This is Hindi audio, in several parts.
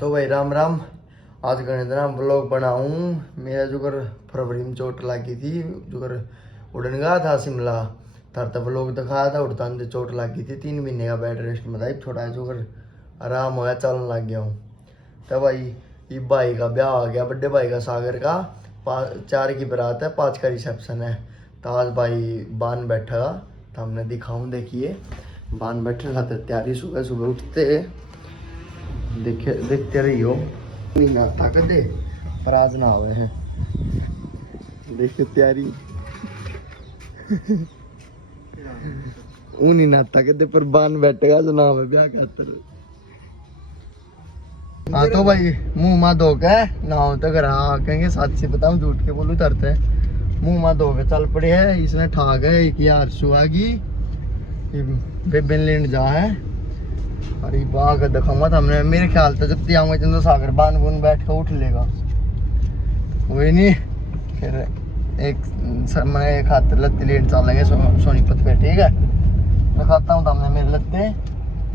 तो भाई राम राम। आज का इतना ब्लॉग बनाऊं। मेरा जो कर फरवरी में चोट लगी थी, जो कर उड़न गया था शिमला, तर तब ब्लॉग दिखाया था। उड़ता चोट लगी थी, 3 महीने का बेड रेस्ट में था। छोटा जो कर आराम हो गया, चलने लग गया हूँ। तब भाई ये भाई का ब्याह आ गया, बड्डे भाई का सागर का। 4 की बारात है, 5 का रिसेप्शन है। तो आज भाई बान बैठा, तो हमने दिखाऊं। देखिए बान बैठे था, तैयारी सुबह सुबह उठते देखते रही हो। नहीं नाता कदे पर आज ना हुए हैं, देखते तैयारी ऊ नहीं नाता कदे पर बान बैठेगा जो नाम है ब्याह खातर। हाँ तो भाई मुंह मा धो के नाव तक रहा कहेंगे, सच से बताऊं झूठ के बोलूं तरते मुंह मा धो के चल पड़े है। इसने ठाक है एक यार सुहागी बेबेन लेने जा है। अरे बाग दिखाऊंगा हमने, मेरे ख्याल से जब आऊंगा चंद्र सागर बान बुन बैठ कर उठ लेगा वही नहीं। फिर एक हाथ लत्ते लेट चलेंगे सोनीपत पे, ठीक है। मैं खाता हूँ हमने मेरे लत्ते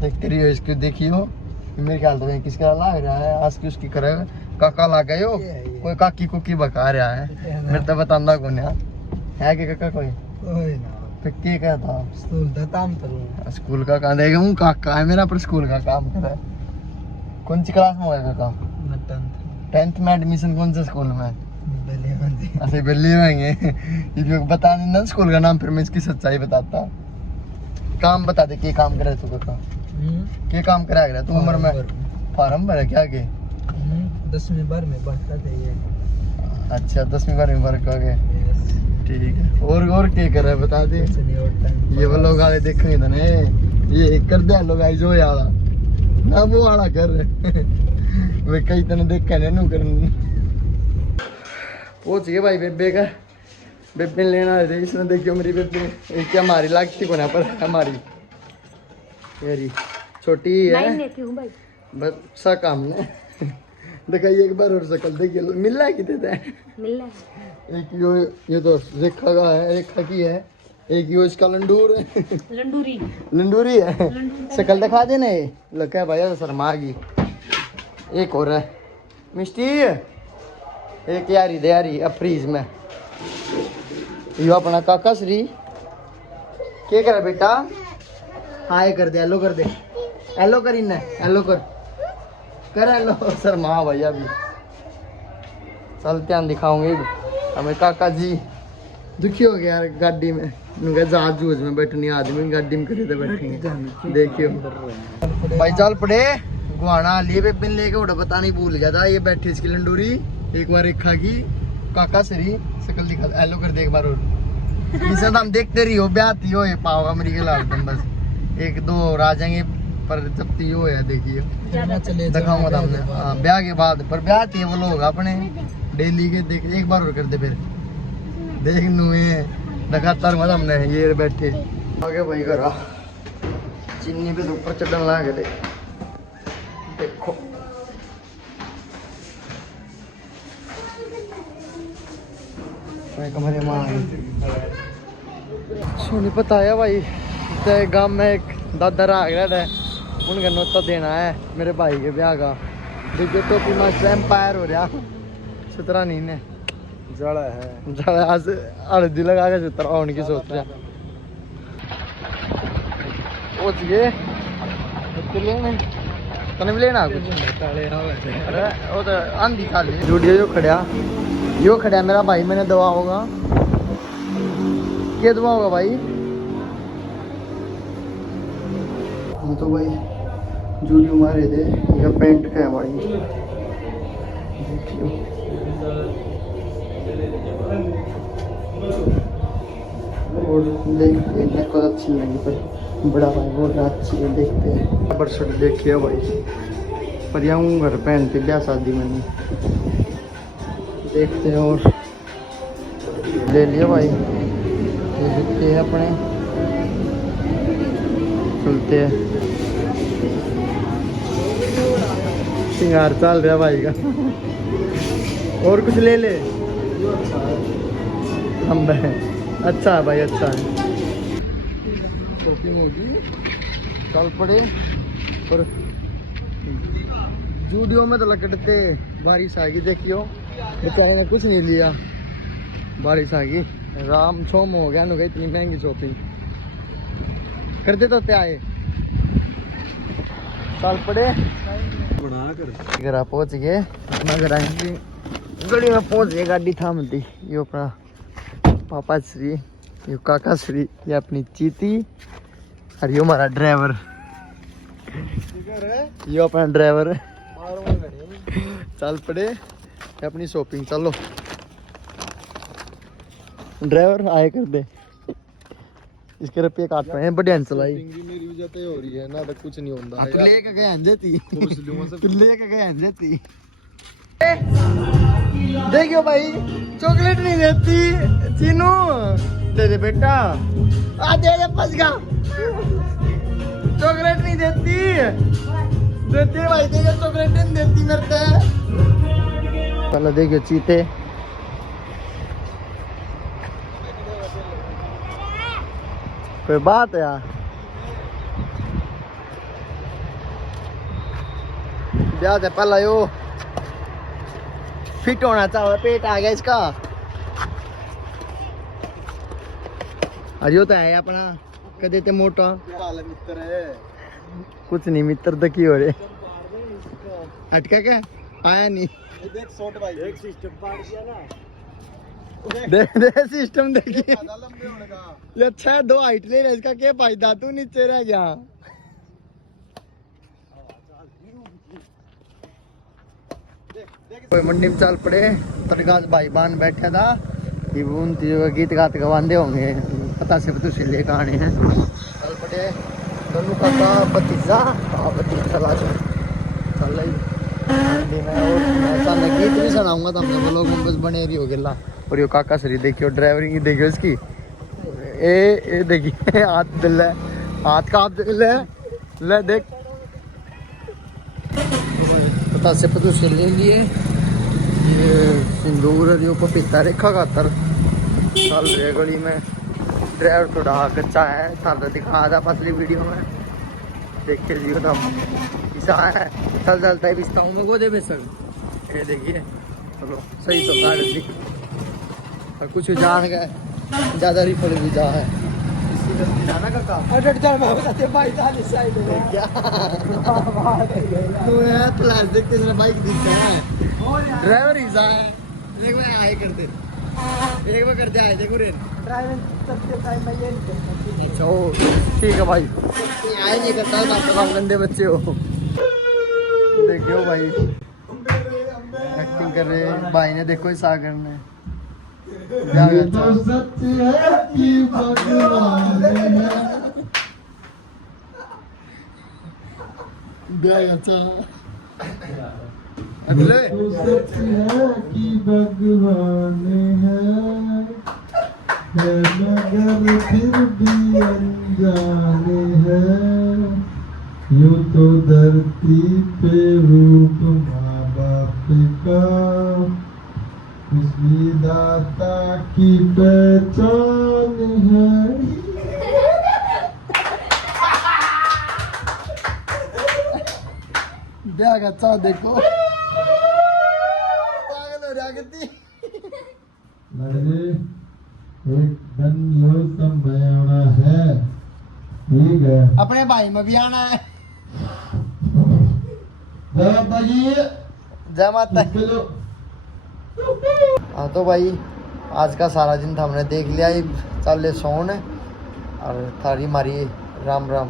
देखते रहियो, इसको देखियो। मेरे ख्याल से किसका लाग रहा है आज की उसकी करेगा काका ला गए हो, कोई काकी कुकी बका रहा है। मेरे तो बतांदा कौन है कि काका कोई तो क्या कहता स्कूल का काम करूँ। स्कूल का काम देगा हूँ, काका है मेरा पर स्कूल का काम कर रहा है। कौन सी क्लास में होगा काका? 10th में एडमिशन कौन से स्कूल में? ऐसे बिल्ली में ये बता नहीं ना स्कूल का नाम, फिर मैं इसकी सच्चाई बताता। काम बता दे, क्या काम करे तू काका? क्या काम करा रहा तू उम्र में? फार्म भरा क्या के? 10वीं बार में बढ़ता है। अच्छा 10वीं बार में वर्क हो गए, ठीक है। और क्या कर रहा है बता दे। ये वो लोग आए देखेंगे तो नहीं ये कर दे लोग आई जो यारा ना वो आड़ा कर वे कई तने देख के नहीं कर पहुंच गए भाई बेबे का। बेबे लेना है इसने, देखियो मेरी बेबे क्या हमारी लागती को ना पर हमारी यारी छोटी है बस सा काम ने दिखाइए एक बार और शकल देखिए। मिल रहा है कितने मिल रहा है। एक ये तो रेखा का है, रेखा की है। एक यो इसका लंडूर है, लंडूरी है। शकल दिखा देना ये लगा है भाई शर्मा की। एक और है मिष्टी, एक यारी दयारी अफ्रीज में। यो अपना काका श्री क्या करे बेटा? हाय कर दे, हेलो कर दे, हेलो कर इन्हें, हेलो कर हेलो शर्मा भैया भी चलते हैं दिखाऊंगे हमें। काका जी दुखी हो गया यार गाड़ी में, जहाज जूझ में बैठनी आदमी गाड़ी में करे तो बैठेंगे। देखियो भाई चल पड़े गुआना लिए बेबे लेके उड़ा पता नहीं भूल गया था। ये बैठी इसकी लंडूरी एक बार रेखा की काका सरी शकल दिखा, हेलो कर दे एक बार और। इसे तो हम देखते रही हो ब्याह हो ये पाओगा मेरी के लाल बस 1-2 और आ जाएंगे पर जब तीयो है देखिए दिखाऊंगा हमने। हाँ ब्याह के बाद, पर ब्याह थी वो लोग अपने डेली के देख एक बार और कर दे फिर देख नुए लगातार मत हमने ये बैठे आगे भाई करा चीनी पे ऊपर चढ़ने लगा दे। देखो कमरे में सोनीपत आया भाई। गांव में एक दादा आ गया था, उनका नोता देना है मेरे भाई के ब्याह का। देखिए टोपी मास्टर एम्पायर हो रहा 17 नहीं ने जड़ा है जड़ा आज हल्दी लगा के 17 होने की सोच रहा। पहुंच गए कने लेना कुछ। अरे वो तो आंधी खाली जूडियो जो खड़ा मेरा भाई। मैंने दवा होगा क्या दवा होगा भाई? हम तो भाई जूडियो मारे थे या पेंट का है भाई। देखियो और देखते को अच्छी लगी पर बड़ा भाई बोल रहा अच्छी है, देखते हैं। पर शर्ट देखिए भाई पर यहाँ घर पहनते ब्याह शादी में नहीं, देखते हैं। और ले लिया भाई ये जूते हैं अपने, चलते हैं। सिंगार चल रहा भाई का। और कुछ ले ले हम अच्छा है भाई, अच्छा है। चल पड़े पर जूडियो में तो लकड़ते बारिश आ गई, देखियो बेचारे ने कुछ नहीं लिया, बारिश आ गई, राम छोम हो गया नु, इतनी महंगी शॉपिंग करते तो क्या आए चल पड़े घर पहुंच गए अपना घर आएंगे, गली में पहुंच गए, गाड़ी थामती, ये अपना पापा श्री, ये काका श्री, ये अपनी चीती और ये हमारा ड्राइवर, ये अपना ड्राइवर चल पड़े अपनी शॉपिंग, चलो ड्राइवर आए कर दे, इसके रुपये काट रहे हैं, बढ़िया चलाई मेरी वजह से हो रही है ना, तो कुछ नहीं होता है, लेके गए अंजती तू लेके गए अंजती, देखियो भाई चॉकलेट नहीं देती चीनू, दे दे बेटा, आ दे दे फंस गया, चॉकलेट नहीं देती, देती भाई देखिए चॉकलेट नहीं देती मेरे को, चलो देखियो चीते, कोई बात है यार, ब्याह से पहला यो फिट होना चाहिए, पेट आ गया इसका, अरे तो है अपना कदे ते मोटा मित्र है, कुछ नहीं मित्र तो की हो रहे अटका क्या आया नहीं, देख शॉट भाई, एक सिस्टम पार किया ना, दे सिस्टम देखिए, ये अच्छा 2 हाइट ले रहा, इसका क्या फायदा, तू नीचे रह गया, कोई मंडी में चल पड़े, तरगाज भाई बान बैठा था, ये उनती गीत गाते गवांदे होंगे, पता से तो सिले कहानी है, चल पड़े दोनों काका भतीजा चला चल रही और गीत भी सुनाऊंगा, तो हमने लोग बस बने रही हो गया, और ये काका सरी देखियो, ड्राइवरिंग देखियो इसकी, ए देखिए हाथ दिल है, हाथ का हाथ दिल है, ले देख पता से पता सिल लेंगी, ये सिंदूर और ये पपीता रेखा खातर चल रहे गली में, ड्राइवर थोड़ा कच्चा है, थाला दिखा था पतली वीडियो में, देखिए जी तो ऐसा है, चल चलता है पिस्ता हूँ मैं को दे बेसर, ये देखिए चलो सही तो गाड़ी और कुछ जान गए, ज़्यादा रिफल भी जा है, जाना का भाई क्या तो है प्लास्टिक तेरा बाइक दिखता है, ड्राइवर ही है, देख मैं आए करते, एक बार करते आए देखो रे ड्राइवर सबसे टाइम में ये, अच्छा ठीक है भाई, आए नहीं करता तो आप गंदे बच्चे हो, देखियो भाई एक्टिंग कर रहे हैं भाई ने, देखो सागर ने तो सत्य है कि भगवान अच्छा अगले सत्य है कि भगवान है मगर फिर भी अनजाने हैं, यूं तो धरती पे रूप माँ बाप का, इसलिए दाता की पहचान है, ब्याह अच्छा देखो पागल हो जाती, एक दिन यो समय आना है, ठीक है अपने भाई में भी आना है, जय माता जी, जय माता। हाँ तो भाई आज का सारा दिन हमने देख लिया, चल ले सोने और थारी मारी राम राम।